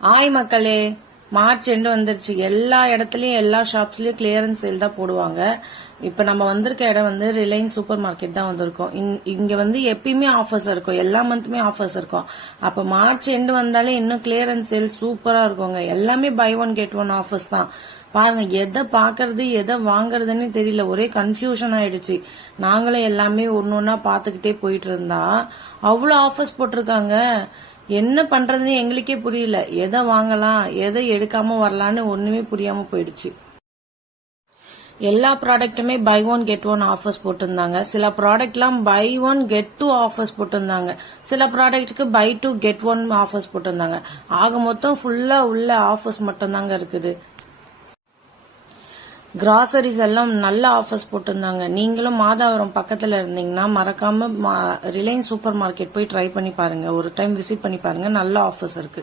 ஆய் மக்களே, March end வந்துருச்சு. எல்லா இடத்துலயும் எல்லா ஷாப்ஸ்லயும் கிளியரன்ஸ் சேல் தான் போடுவாங்க. இப்ப நம்ம வந்திருக்க இடம் வந்து ரிலையன்ஸ் சூப்பர் மார்க்கெட் தான் வந்திருக்கோம். இங்க வந்து எப்பயுமே ஆஃபர்ஸ் இருக்கும், எல்லா மந்த்துமே ஆஃபர்ஸ் இருக்கும். அப்ப மார்ச் எண்டு வந்தாலே இன்னும் கிளியரன்ஸ் சேல் சூப்பரா இருக்குங்க. எல்லாமே buy one get one offers தான். பாருங்க, எதை பாக்குறது எதை வாங்குறதுன்னு தெரியல, ஒரே கன்ஃபியூஷன் ஆயிடுச்சு. நாங்களும் எல்லாமே ஒன்னொன்னா பாத்துக்கிட்டே போயிட்டு இருந்தா அவ்வளவு ஆஃபர்ஸ் போட்டிருக்காங்க. என்ன பண்றதுன்னு எங்களுக்கே புரியல. எதை வாங்கலாம் எதை எடுக்காம வரலான்னு ஒண்ணுமே புரியாம போயிடுச்சு. எல்லா ப்ராடக்ட்டுமே buy one get one offers போட்டிருந்தாங்க. சில ப்ராடக்ட்லாம் buy one get two offers போட்டிருந்தாங்க. சில ப்ராடக்ட்டுக்கு buy two get one offers போட்டிருந்தாங்க. ஆக மொத்தம் ஃபுல்லா உள்ள ஆஃபர்ஸ் மட்டும் தாங்க இருக்குது. கிராசரிஸ் எல்லாம் நல்ல ஆஃபர்ஸ் போட்டிருந்தாங்க. நீங்களும் மாதாவரம் பக்கத்துல இருந்தீங்கன்னா மறக்காம ரிலையன்ஸ் சூப்பர் மார்க்கெட் போய் ட்ரை பண்ணி பாருங்க. ஒரு டைம் விசிட் பண்ணி பாருங்க. நல்ல ஆஃபர்ஸ் இருக்கு.